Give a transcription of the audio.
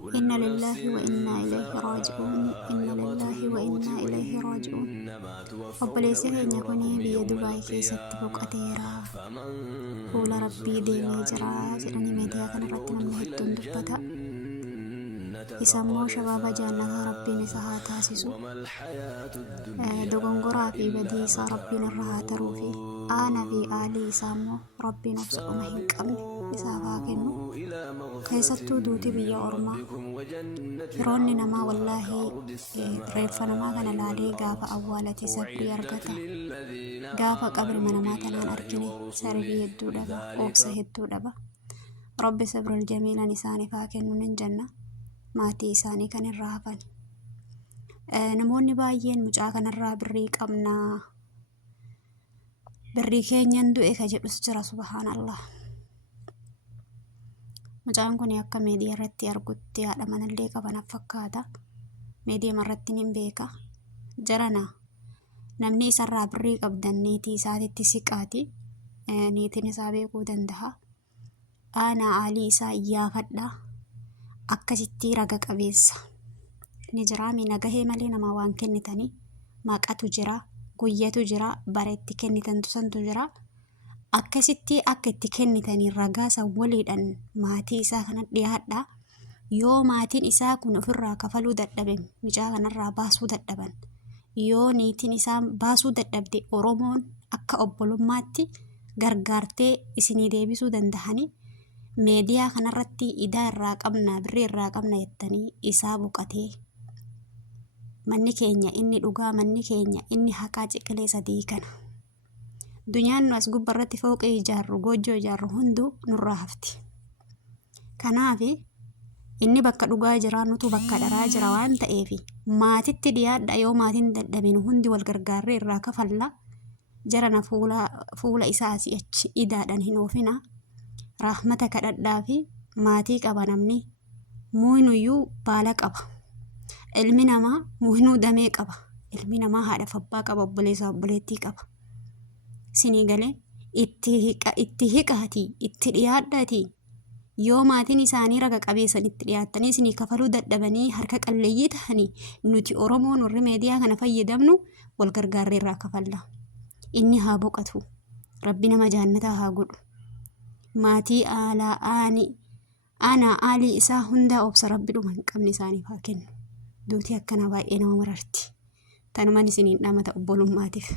إن لله وإنا إليه راجعون إن لله وإنا إليه راجعون obboleessi keenya kun biyya Dubaay keessatti boqoteera fuula rabbii deemee jira jedhanii miidiyaa kanarratti namni hedduun dubbata. Isammoo shabaaba jaannataa rabbiin isa haa taasisu. Dogongoraa fi badii isaa rabbiin irra haa taruu fi aanaa fi aalii isaa immoo rabbiin obsa'uma hin qabne isaaf haa kennu. Keessattuu duuti biyya ormaa firoonni namaa wallaahi reeffa namaa kana laalee gaafa awwaalate sabrii argata. Gaafa qabri namaa tanaan argine sarbii hedduu dhaba, obsa hedduu dhaba. Rabbi sabrul jamiilan isaaniif haa kennu nin jenna. Maatii isaanii kan irraa hafan. Namoonni baay'een mucaa kanarraa birrii qabnaa. Birrii keenyan du'e ka jedhus jira subhaanallah. Mucaan kun akka miidiyaa irratti argutti haadha manallee qaban fakkaata. Miidiyaa irratti nin beeka. Jarana namni isarraa birrii qabdan niitii isaatitti siqaati. Niitiin isaa beekuu danda'a. Aanaa aalii isaa iyyaafadha. Akkasitti raga qabeessa ni jira. Nagahee malee nama waan kennitanii maqatu jira, guyyatu jira, bareetti kennitantu santu jira. Akkasitti akka itti kennitanii ragaa san waliidhaan maatii isaa kana dhiyaadha. Yoo maatiin isaa kun ofirraa kafaluu dadhabe mucaa kanarraa baasuu dadhaban, yoo niitiin isaa baasuu dadhabde Oromoon akka obbolummaatti gargaartee isinii deebisuu dandahanii miidiyaa kanarratti idaa irraa qabna birrii irraa qabna jettanii isaa boqatee manni keenya inni dhugaa, manni keenya inni haqaa ciqilee sadii kana. Dunyaan nu as gubbarratti fooqee ijaarru, goojjoo ijaarru hunduu nurraa hafti. Kanaaf inni bakka dhugaa jira, nutu bakka dharaa jira waan ta'eef maatitti dhiyaadha. Yoo maatiin dadhabin hundi wal gargaarree irraa kafalla. Jarana fuula isaa asii achi idaadhaan hin oofina. Rahmata kadhadhaa fi maatii qaba namni. Muuyinuyyuu baala qaba. Ilmi namaa muuyinuu damee qaba. Ilmi namaa haadhaaf abbaa qaba, obboleessa obboleettii qaba. Sinii galee itti hiqaatii, itti dhiyaadhaatii. Yoo maatiin isaanii raga qabeessan itti dhiyaattanii isinii kafaluu dadhabanii harka qalleeyyii ta'anii nuti Oromoon warri miidiyaa kana fayyadamnu wal gargaarree irraa kafalla. Inni haa boqatu. Rabbi nama jaannataa haa godhu. Maatii aanaa aalii isaa hundaa obsa rabbi dhuma hin qabne isaaniif haa kennu. Duuti akkana baay'ee nama mararti. Tanumaan isiniin dhaamata obbolummaatiif.